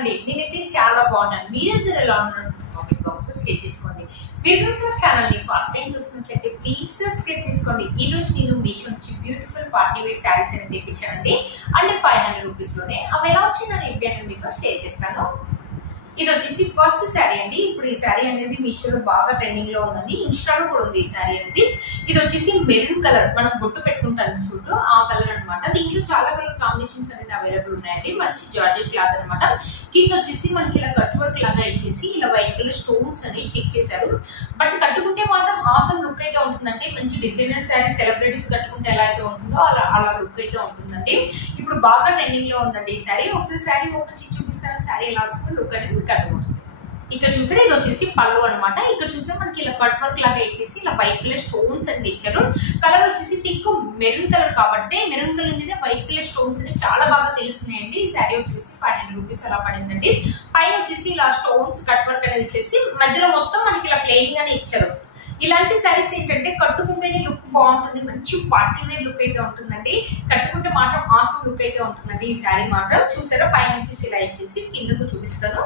బాగున్నానండి. నేనైతే చాలా బాగున్నాను. మీరందరూ ఎలా ఉన్నారు? కామెంట్ బాక్స్ లో షేర్ చేసుకోండి. మీరు నా ఛానల్ ని ఫస్ట్ టైం చూసినట్లయితే ప్లీజ్ సబ్స్క్రైబ్ చేసుకోండి. ఈ రోజు నేను మీషో నుంచి బ్యూటిఫుల్ పార్టీ వేర్ శారీస్ అనేది తెప్పించానండి. అండర్ 500 రూపీస్ లోనే. అవి ఎలా వచ్చిందని రివ్యూ అనేది మీతో షేర్ చేస్తాను. ఇది వచ్చేసి ఫస్ట్ శారీ అండి. ఇప్పుడు ఈ శారీ అనేది మీషోలో బాగా ట్రెండింగ్ లో ఉందండి. ఇన్స్టాలో కూడా ఉంది ఈ శారీ అనేది. ఇది వచ్చేసి మెరూన్ కలర్, మనం బొట్టు పెట్టుకుంటాను చూడు ఆ కలర్ అనమాట. దీంట్లో చాలా కలర్ కాంబినేషన్స్ అనేది అవైలబుల్ ఉన్నాయండి. మంచి జార్జెట్ క్లాత్ అనమాట. కింద వచ్చేసి మనకి ఇలా కట్ వర్క్ లాగా ఇచ్చేసి ఇలా వైట్ కలర్ స్టోన్స్ అని స్టిక్ చేశారు. బట్ కట్టుకుంటే మాత్రం ఆసమ్ లుక్ అయితే ఉంటుందండి. మంచి డిజైనర్ శారీ సెలబ్రిటీస్ కట్టుకుంటే ఎలా అయితే ఉంటుందో అలా లుక్ అయితే ఉంటుందండి. ఇప్పుడు బాగా ట్రెండింగ్ లో ఉందండి ఈ శారీ. ఒకసారి శారీ ఓపెన్ చేసి చూపిస్తారా శారీ ఎలా వచ్చిందో లుక్ అనేది మీకు అర్థమవుతుంది. ఇక్కడ చూసారా ఇది వచ్చేసి పళ్ళు అనమాట. ఇక్కడ చూసే మనకి ఇలా కట్ వర్క్ లాగా ఇచ్చేసి ఇలా వైట్ కలర్ స్టోన్స్ అని ఇచ్చారు. కలర్ వచ్చేసి థిక్ మెరూన్ కలర్ కాబట్టి మెరూన్ కలర్ మీద వైట్ కలర్ స్టోన్స్ అనేది చాలా బాగా తెలుస్తున్నాయండి. ఈ శారీ వచ్చేసి 500 రూపీస్ అలా పడిందండి. పైన వచ్చేసి ఇలా స్టోన్స్ కట్ వర్క్ అనేది ఇచ్చేసి మధ్యలో మొత్తం మనకి ఇలా ప్లెయిన్ గానే ఇచ్చారు. ఇలాంటి శారీస్ ఏంటంటే కట్టుకుంటేనే లుక్ బాగుంటుంది. మంచి పార్టీ వేర్ లుక్ అయితే ఉంటుందండి. కట్టుకుంటే మాత్రం ఆసమ్ లుక్ అయితే ఉంటుందండి ఈ శారీ మాత్రం. చూసారా పైన వచ్చేసి ఇలా ఇచ్చేసి కిందకు చూపిస్తాను.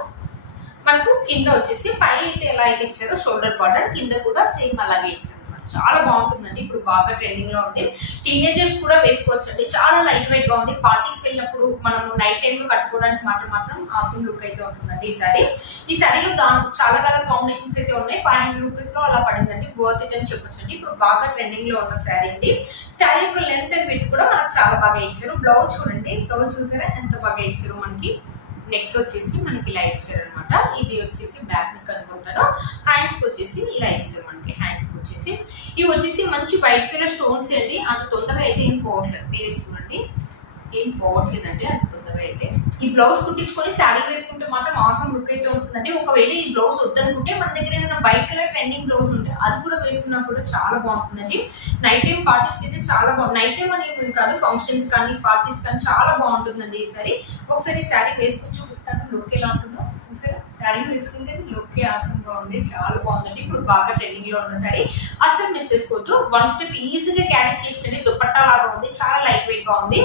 మనకు కింద వచ్చేసి పై అయితే ఎలా అయితే ఇచ్చారో షోల్డర్ బార్డర్, కింద కూడా సేమ్ అలాగే ఇచ్చారు. చాలా బాగుంటుందండి. ఇప్పుడు బాగా ట్రెండింగ్ లో ఉంది. టీనేజర్స్ కూడా వేసుకోవచ్చు అండి. చాలా లైట్ వెయిట్ గా ఉంది. పార్టీస్ వెళ్ళినప్పుడు మనం నైట్ టైం లో కట్టుకోవడానికి మాత్రం ఆసమ్ లుక్ అయితే ఉంటుందండి ఈ శారీ. ఈ శారీలో చాలా కలర్ కాంబినేషన్స్ అయితే ఉన్నాయి. 500 రూపీస్ లో అలా పడిందండి. వర్త్ ఇట్ అని చెప్పొచ్చండి. ఇప్పుడు బాగా ట్రెండింగ్ లో ఉన్న శారీ అండి. శారీ యొక్క లెంత్ అండ్ విడ్త్ కూడా మనకు చాలా బాగా ఇచ్చారు. బ్లౌజ్ చూడండి, బ్లౌజ్ చూసారా ఎంత బాగా ఇచ్చారు. మనకి నెక్ వచ్చేసి మనకి ఇలా ఇచ్చారు అనమాట. ఇది వచ్చేసి బ్యాక్ నెక్ అనుకుంటాను. హ్యాండ్స్ వచ్చేసి ఇలా ఇచ్చారు మనకి. హ్యాండ్స్ వచ్చేసి ఇవి వచ్చేసి మంచి వైట్ కలర్ స్టోన్స్ అండి. అంత తొందరగా అయితే ఏం పోవట్లేదు. మీరే చూడండి ఏం పోవట్లేదండి అంత తొందరగా అయితే. ఈ బ్లౌజ్ కుట్టించుకొని శారీ వేసుకుంటే మాత్రం ఆసమ్ లుక్ అయితే ఉంటుందండి. ఒకవేళ ఈ బ్లౌజ్ వద్దనుకుంటే మన దగ్గర ఏదైనా వైట్ కలర్ ట్రెండింగ్ బ్లౌజ్ ఉంటే అది కూడా వేసుకున్నా కూడా చాలా బాగుంటుందండి. నైట్ టైం పార్టీస్ అయితే చాలా బాగుంది. నైట్ టైం అనేది కాదు, ఫంక్షన్స్ కానీ పార్టీస్ కానీ చాలా బాగుంటుందండి ఈ శారీ. ఒకసారి ఈ శారీ వేసుకుని చూపిస్తాను లుక్ ఎలా ఉంటుందో. చూసారా శారీ వేసుకుంటే లుక్ ఆసమ్ గా ఉంది. చాలా బాగుందండి. ఇప్పుడు బాగా ట్రెండింగ్ లో ఉన్న శారీ అస్సలు మిస్ చేసుకోవద్దు. వన్ స్టెప్ ఈజీగా క్యారీ చేయొచ్చండి. దుపట్టా లాగా ఉంది. చాలా లైట్ వెయిట్ గా ఉంది.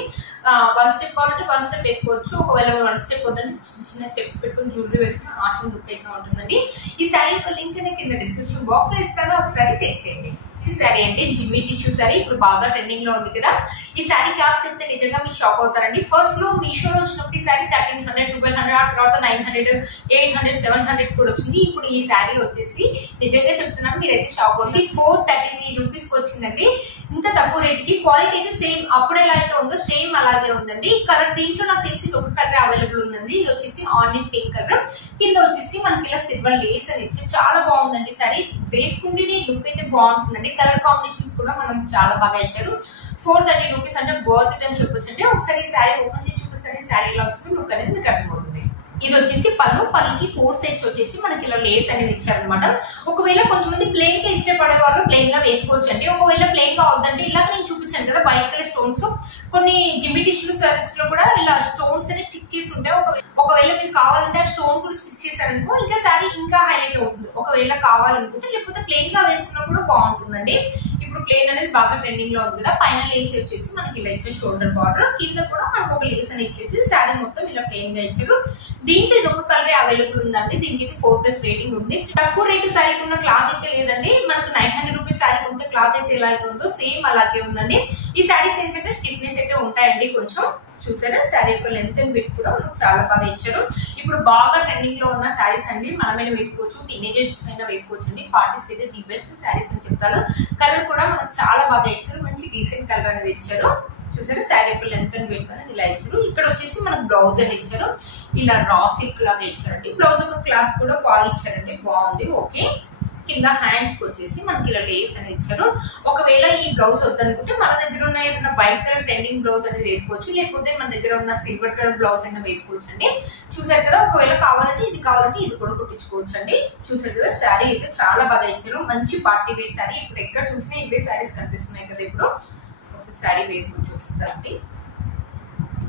వన్ స్టెప్ కావాలంటే వన్ స్టెప్ వేసుకోవచ్చు. ఒకవేళ వన్ స్టెప్ వద్దంటే చిన్న స్టెప్స్ పెట్టుకుని జ్యువెలరీ వేసుకుని ఆసమ్ లుక్ అయితే ఉంటుందండి. ఈ శారీ యొక్క లింక్ అనేది కింద డిస్క్రిప్షన్ బాక్స్ లో ఇస్తాను. ఒకసారి చెక్ చేయండి. ఈ శారీ అండి జిమ్మి టిష్యూ శారీ. ఇప్పుడు బాగా ట్రెండింగ్ లో ఉంది కదా. ఈ శారీ కాస్ట్ చెప్తే నిజంగా మీరు షాక్ అవుతారండి. ఫస్ట్ లో మీషోలో వచ్చినప్పుడు ఈ శారీ 1300, 1200, ఆ తర్వాత 900, 800, 700 కూడా వచ్చింది. ఇప్పుడు ఈ శారీ వచ్చేసి నిజంగా చెప్తున్నాను మీరైతే షాక్ అవుతుంది. 433 రూపీస్ కి వచ్చిందండి. ఇంత తక్కువ రేట్ కి. క్వాలిటీ అయితే సేమ్ అప్పుడు ఎలా అయితే ఉందో సేమ్ అలాగే ఉందండి. కలర్ దీంట్లో నాకు తెలిసి ఒక కలర్ అవైలబుల్ ఉందండి. ఇది వచ్చేసి ఆనియన్ పింక్ కలర్. కింద వచ్చేసి మనకి ఇలా సిల్వర్ లేస్ అని ఇచ్చి చాలా బాగుందండి శారీ. వేసుకుంటేనే లుక్ అయితే బాగుంటుందండి. కలర్ కాంబినేషన్స్ కూడా మనం చాలా బాగా ఇచ్చారు. 430 రూపీస్ అంటే వర్త్ ఇట్ అని చెప్పొచ్చండి. ఒకసారి ఈ శారీ ఓపెన్ చేసి చూపిస్తాను. శారీ ఎలా వస్తుంది లుక్ అనేది మీకు అర్థమవుతుంది. ఇది వచ్చేసి పళ్ళుకి 4 సైడ్స్ వచ్చేసి మనకి ఇలా లేస్ అనేది ఇచ్చారనమాట. ఒకవేళ కొంతమంది ప్లెయిన్ గా ఇష్టపడే వాళ్ళు ప్లెయిన్ గా వేసుకోవచ్చు అండి. ఒకవేళ ప్లెయిన్ గా వద్దంటే ఇలాగ నేను చూపించాను కదా వైట్ కలర్ స్టోన్స్, కొన్ని జిమ్మి టిష్యూ సారీస్ లో కూడా ఇలా స్టోన్స్ అని స్టిక్ చేసి ఉంటాయి. ఒకవేళ మీరు కావాలంటే ఆ స్టోన్ కూడా స్టిక్ చేశారనుకో ఇంకా శారీ ఇంకా హైలైట్ అవుతుంది. ఒకవేళ కావాలనుకుంటే లేకపోతే ప్లెయిన్ గా వేసుకున్నా కూడా బాగుంటుందండి. ఇప్పుడు ప్లెయిన్ అనేది బాగా ట్రెండింగ్ లో ఉంది కదా. పైన లేస్ వచ్చేసి మనకి ఇలా ఇచ్చే షోల్డర్ బార్డర్, కింద కూడా మనకు ఒక లేస్ అని ఇచ్చేసి శారీ మొత్తం ఇలా ప్లెయిన్ గా ఇచ్చారు. దీంట్లో ఇది ఒక కలర్ అవైలబుల్ ఉందండి. దీనికి 4+ రేటింగ్ ఉంది. తక్కువ రేటు శారీకి ఉన్న క్లాత్ అయితే లేదండి. మనకు 900 రూపీస్ శారీ ఉంటే క్లాత్ అయితే ఎలా అయితే ఉందో సేమ్ అలాగే ఉందండి. ఈ శారీస్ ఏంటంటే స్టిఫ్నెస్ అయితే ఉంటాయండి కొంచెం. చూసారా శారీ యొక్క లెంత్ అండ్ విడ్త్ కూడా మనకు చాలా బాగా ఇచ్చారు. ఇప్పుడు బాగా ట్రెండింగ్ లో ఉన్న శారీస్ అండి. మనమైనా వేసుకోవచ్చు, టీనేజర్స్ అయినా వేసుకోవచ్చు అండి. పార్టీస్ అయితే ది బెస్ట్ శారీస్ అని చెప్తారు. కలర్ కూడా మనకు చాలా బాగా ఇచ్చారు. మంచి డీసెంట్ కలర్ అనేది ఇచ్చారు. చూసారా శారీ యొక్క లెంత్ అండ్ విడ్త్ అనేది ఇలా ఇచ్చారు. ఇక్కడ వచ్చేసి మనకు బ్లౌజ్ అని ఇచ్చారు. ఇలా రా సిల్క్ లాగా ఇచ్చారండి. బ్లౌజ్ యొక్క క్లాత్ కూడా బాగా ఇచ్చారండి. బాగుంది. ఓకే. కింద హ్యాండ్స్ కి వచ్చేసి మనకి ఇలా లేస్ అని ఇచ్చారు. ఒకవేళ ఈ బ్లౌజ్ వద్దనుకుంటే మన దగ్గర ఉన్న ఏదైనా వైట్ కలర్ ట్రెండింగ్ బ్లౌజ్ అనేది వేసుకోవచ్చు. లేకపోతే మన దగ్గర ఉన్న సిల్వర్ కలర్ బ్లౌజ్ అయినా వేసుకోవచ్చు అండి. చూసారు కదా. ఒకవేళ కావాలంటే ఇది కూడా కుట్టించుకోవచ్చు అండి. చూసారు కదా శారీ అయితే చాలా బాగా ఇచ్చారు. మంచి పార్టీ వేర్ శారీ. ఇప్పుడు ఎక్కడ చూసినా ఇవే శారీస్ కనిపిస్తున్నాయి కదా. ఇప్పుడు ఒకసారి శారీ వేసుకొని చూపిస్తారండి.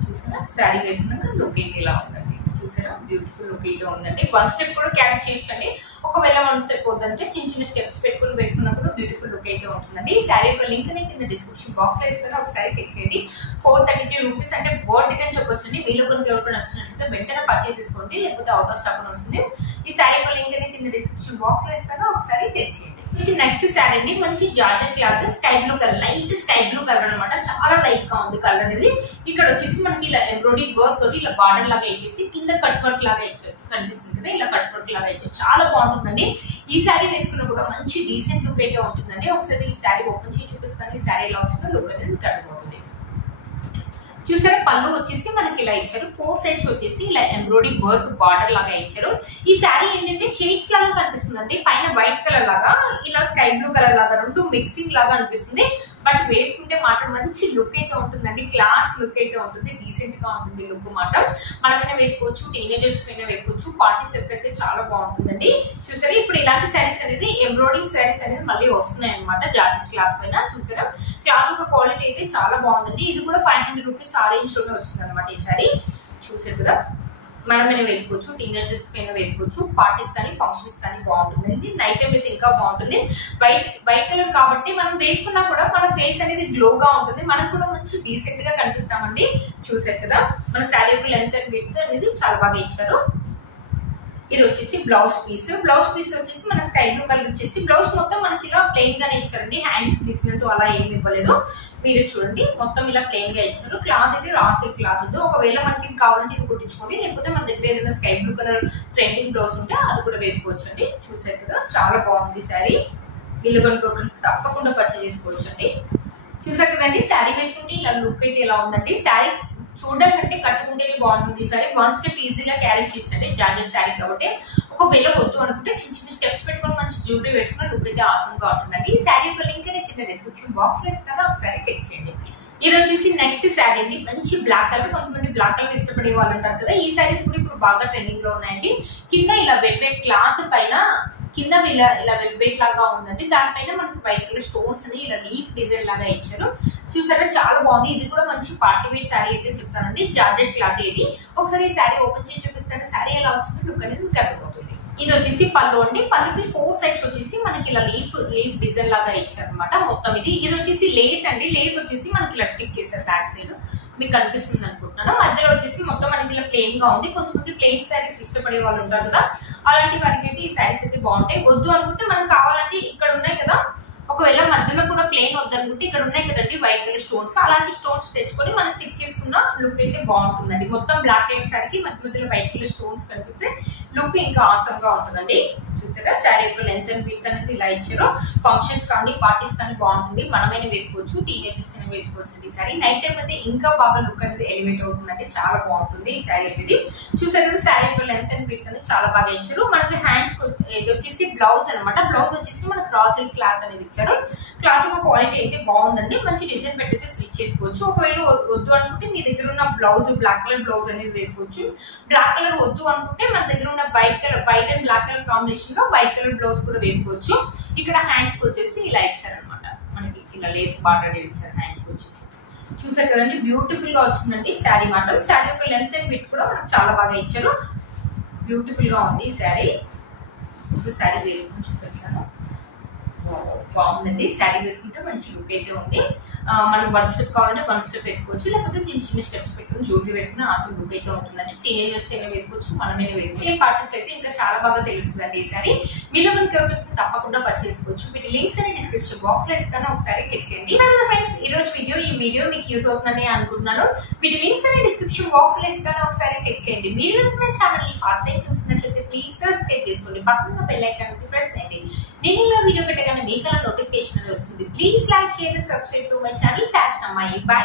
చూసారా శారీ వేసుకున్నాక లుకింగ్ ఇలా ఉందండి. చూసారా బ్యూటిఫుల్ లుక్ అయితే ఉందండి. 1 స్టెప్ కూడా క్యారీ చేయొచ్చండి. ఒకవేళ 1 స్టెప్ వద్దంటే చిన్న స్టెప్స్ పెట్టుకుని వేసుకున్నా కూడా బ్యూటిఫుల్ లుక్ అయితే ఉంటుందండి. ఈ శారీ యొక్క లింక్ అనేది కింద డిస్క్రిప్షన్ బాక్స్ లో ఇస్తాను, ఒకసారి చెక్ చేయండి. 432 రూపీస్ అంటే వర్త్ ఇట్ అని చెప్పొచ్చండి. మీలో కొన్ని ఎవరికి నచ్చినట్లయితే వెంటనే పర్చేస్ చేసుకోండి, లేకపోతే అవుట్ ఆఫ్ స్టాక్ అని వస్తుంది. ఈ శారీ యొక్క లింక్ అనేది కింద డిస్క్రిప్షన్ బాక్స్ లో ఇస్తాను, ఒకసారి చెక్ చేయండి. ఇది నెక్స్ట్ శారీ అండి. మంచి georgette cloth sky blue colour, light sky blue colour అనమాట. చాలా లైట్ గా ఉంది కలర్ అనేది. ఇక్కడ వచ్చేసి మనకి ఇలా ఎంబ్రాయిడరీ వర్క్ తోటి ఇలా బార్డర్ లాగా ఇచ్చేసి కింద కట్ వర్క్ లాగా ఇచ్చారు, కనిపిస్తుంది కదా, ఇలా కట్ వర్క్ లాగా ఇచ్చారు. చాలా బాగుంటుందండి. ఈ శారీ వేసుకున్న కూడా మంచి డీసెంట్ లుక్ అయితే ఉంటుందండి. ఒకసారి ఈ శారీ ఓపెన్ చేసి చూపిస్తాను. ఈ శారీ ఎలా వచ్చిన లుక్ అనేది కట్టుకోవాలి. చూసారా పళ్ళు వచ్చేసి మనకి ఇలా ఇచ్చారు. 4 సైడ్స్ వచ్చేసి ఇలా ఎంబ్రాయిడరీ వర్క్ బార్డర్ లాగా ఇచ్చారు. ఈ శారీ ఏంటంటే షేడ్స్ లాగా కనిపిస్తుందండి. పైన వైట్ కలర్ లాగా, ఇలా స్కై బ్లూ కలర్ లాగా రెండు మిక్సింగ్ లాగా అనిపిస్తుంది. బట్ వేసుకుంటే మాత్రం మంచి లుక్ అయితే ఉంటుందండి. క్లాస్ లుక్ అయితే ఉంటుంది, డీసెంట్ గా ఉంటుంది లుక్ మాత్రం. మనమైనా వేసుకోవచ్చు, టీనేజర్స్ పైన వేసుకోవచ్చు, పార్టీ సెట్ అయితే చాలా బాగుంటుందండి. చూసారా ఇప్పుడు ఇలాంటి శారీస్ అనేది ఎంబ్రాయిడరింగ్ శారీస్ అనేది మళ్ళీ వస్తున్నాయి అనమాట జార్జెట్ క్లాత్ పైన. చూసారా క్లాత్ యొక్క క్వాలిటీ అయితే చాలా బాగుందండి. ఇది కూడా 500 రూపీస్ ఆరేంజ్ లోనే వచ్చింది అనమాట ఈ శారీ. చూసారు కదా, మనమైనా వేసుకోవచ్చు, టీనేజర్స్ పైన వేసుకోవచ్చు, పార్టీస్ కానీ ఫంక్షన్స్ కానీ బాగుంటుంది. నైట్ టైం అయితే ఇంకా బాగుంటుంది. వైట్ కలర్ కాబట్టి మనం వేసుకున్నా కూడా మన ఫేస్ అనేది గ్లోగా ఉంటుంది, మనకు కూడా మంచి డీసెంట్ గా కనిపిస్తామండి. చూసారు కదా, మన శారీ యొక్క లెంత్ అండ్ విడ్త్ అనేది చాలా బాగా ఇచ్చారు. ఇది వచ్చేసి బ్లౌజ్ పీస్. బ్లౌజ్ పీస్ వచ్చేసి మన స్కై బ్లూ కలర్ వచ్చేసి బ్లౌజ్ మొత్తం మనకి ఇలా ప్లెయిన్ గానే ఇచ్చారండి. హ్యాండ్స్ తీసినట్టు అలా ఏమి ఇవ్వలేదు. మీరు చూడండి మొత్తం ఇలా ప్లెయిన్ గా ఇచ్చారు. క్లాత్ అయితే రా సిల్క్ క్లాత్ ఉంది. ఒకవేళ మనకి ఇది కావాలంటే ఇది కుట్టించుకోండి, లేకపోతే మన దగ్గర ఏదైనా sky blue colour trending blouse ఉంటే అది కూడా వేసుకోవచ్చు అండి. చూసారు కదా, చాలా బాగుంది శారీ. ఇల్లు కనుక్కోకుండా తప్పకుండా పర్చేస్ చేసుకోవచ్చు అండి. చూసారు కదండి, శారీ వేసుకుంటే ఇలా లుక్ అయితే ఎలా ఉందండి. శారీ చూడడానికంటే కట్టుకుంటేనే బాగుంటుంది. సరే 1 స్టెప్ ఈజీగా క్యారీ చేయొచ్చండి జార్జెట్ శారీ కాబట్టి. ఒకవేళ వద్దు అనుకుంటే చిన్న స్టెప్స్ పెట్టుకొని మంచి జ్యువెలరీ వేసుకున్న లుక్ అయితే ఆసమ్ గా ఉంటుందండి. ఈ శారీ యొక్క లింక్ అనేది కింద డిస్క్రిప్షన్ బాక్స్ లో ఇస్తాను, ఒకసారి చెక్ చేయండి. ఇది వచ్చేసి నెక్స్ట్ శారీ అండి. మంచి బ్లాక్ కలర్, కొంతమంది బ్లాక్ కలర్ ఇష్టపడే వాళ్ళు ఉంటారు కదా. ఈ శారీస్ కూడా ఇప్పుడు బాగా ట్రెండింగ్ లో ఉన్నాయండి. కింద ఇలా వెల్వెట్ క్లాత్ పైన కింద ఇలా వెల్వెట్ లాగా ఉందండి. దానిపైన మనకి వైట్ కలర్ స్టోన్స్ అని ఇలా లీఫ్ డిజైన్ లాగా ఇచ్చారు. చూసారా చాలా బాగుంది. ఇది కూడా మంచి పార్టీ వేర్ శారీ అయితే చెప్తానండి. జార్జెట్ క్లాత్ ఇది. ఒకసారి ఈ శారీ ఓపెన్ చేసి చూపిస్తాను. శారీ ఎలా వచ్చింది లుక్ అనేది మీకు అర్థమవుతుంది. ఇది వచ్చేసి పళ్ళు అండి. పళ్ళుకి 4 సైడ్స్ వచ్చేసి మనకి ఇలా లీఫ్ డిజైన్ లాగా ఇచ్చారనమాట మొత్తం. ఇది వచ్చేసి లేస్ అండి. లేస్ వచ్చేసి మనకి ఇలా స్టిక్ చేశారు బ్యాక్ సైడ్, మీకు కనిపిస్తుంది అనుకుంటున్నాను. మధ్యలో వచ్చేసి మొత్తం మనకి ఇలా ప్లెయిన్ గా ఉంది. కొంతమంది ప్లెయిన్ శారీస్ ఇష్టపడే వాళ్ళు ఉంటారు కదా, అలాంటి వారికి అయితే ఈ శారీస్ అయితే బాగుంటాయి. వద్దు అనుకుంటే మనం కావాలంటే ఇక్కడ ఉన్నాయి కదా, ఒకవేళ మధ్యలో కూడా ప్లెయిన్ వద్దనుకుంటే ఇక్కడ ఉన్నాయి కదండి వైట్ కలర్ స్టోన్స్, అలాంటి స్టోన్స్ తెచ్చుకొని మనం స్టిక్ చేసుకున్న లుక్ అయితే బాగుంటుందండి. మొత్తం బ్లాక్ కలర్ శారీకి మధ్యలో వైట్ కలర్ స్టోన్స్ కనిపిస్తే లుక్ ఇంకా ఆసమ్ గా ఉంటుందండి. చూసారా శారీ యొక్క లెంత్ అండ్ విడ్త్ అనేది ఇలా ఇచ్చారు. ఫంక్షన్స్ కానీ పార్టీస్ కానీ బాగుంటుంది. మనమైనా వేసుకోవచ్చు, టీనేజర్స్ అయినా వేసుకోవచ్చు అండి. ఈ శారీ నైట్ టైం అయితే ఇంకా బాగా లుక్ అనేది ఎలివేట్ అవుతుందండి. చాలా బాగుంటుంది ఈ శారీ అనేది. చూసారు కదా, శారీ యొక్క లెంత్ అండ్ విడ్త్ అనేది చాలా బాగా ఇచ్చారు. మనకి హ్యాండ్స్ ఇది వచ్చేసి బ్లౌజ్ అనమాట. బ్లౌజ్ వచ్చేసి మనకి రా సిల్క్ క్లాత్ అనేది ఇచ్చారు. క్లాత్ యొక్క క్వాలిటీ అయితే బాగుందండి. మంచి డిజైన్ పెట్టయితే స్టిచ్ చేసుకోవచ్చు. ఒకవేళ వద్దు అనుకుంటే మీ దగ్గర ఉన్న బ్లౌజ్ బ్లాక్ కలర్ బ్లౌజ్ అనేది వేసుకోవచ్చు. బ్లాక్ కలర్ వద్దు అనుకుంటే మన దగ్గర ఉన్న white and black colour combination లో వైట్ కలర్ బ్లౌజ్ కూడా వేసుకోవచ్చు. ఇక్కడ హ్యాండ్స్ కి వచ్చేసి ఇలా ఇచ్చారనమాట. మనకి ఇలా లేస్ బార్డర్ ఇచ్చారు హ్యాండ్స్ కి వచ్చేసి. చూసారు కదండి, బ్యూటిఫుల్ గా వచ్చిందండి శారీ మాత్రం. శారీ యొక్క లెంత్ అండ్ విడ్త్ కూడా మనకు చాలా బాగా ఇచ్చారు. బ్యూటిఫుల్ గా ఉంది ఈ శారీ. శారీ వేసుకుని చూపించాను, బాగుందండి. శారీ వేసుకుంటే మంచి లుక్ అయితే ఉంది. మనం 1 స్టెప్ కావాలంటే 1 స్టెప్ వేసుకోవచ్చు, లేకపోతే చిన్న స్టెప్స్ పెట్టుకుని జ్యువెలరీ వేసుకుని ఆసమ్ లుక్ అయితే ఉంటుందండి. టీనేజర్స్ అయినా వేసుకోవచ్చు, మనమైనా వేసుకోవచ్చు. ఏ పార్టీస్ అయితే ఇంకా చాలా బాగా తెలుస్తుందండి ఈ శారీ. మీలో మనకి ఎవరికి తప్పకుండా పర్చేస్ చేసుకోవచ్చు. వీటి లింక్స్ అని డిస్క్రిప్షన్ బాక్స్ లో ఇస్తాను, ఒకసారి చెక్ చేయండి. ఫ్రెండ్స్ ఈ రోజు ఈ వీడియో మీకు యూజ్ అవుతుందని అనుకుంటున్నాను. వీటి లింక్స్ అని డిస్క్రిప్షన్ బాక్స్ లో ఇస్తాను, ఒకసారి చెక్ చేయండి. మీరు మన ఛానల్ ని ఫస్ట్ టైం చూస్తున్నట్లయితే ప్లీజ్ సబ్స్క్రైబ్ చేసుకోండి. పక్కన బెల్ ఐకాన్ ప్రెస్ చేయండి. నేను ఇలా వీడియో పెట్టగానే మీకు అలా నోటిఫికేషన్ అనేది వస్తుంది. Please like, share, subscribe to my channel fashion అమ్మాయి. బై.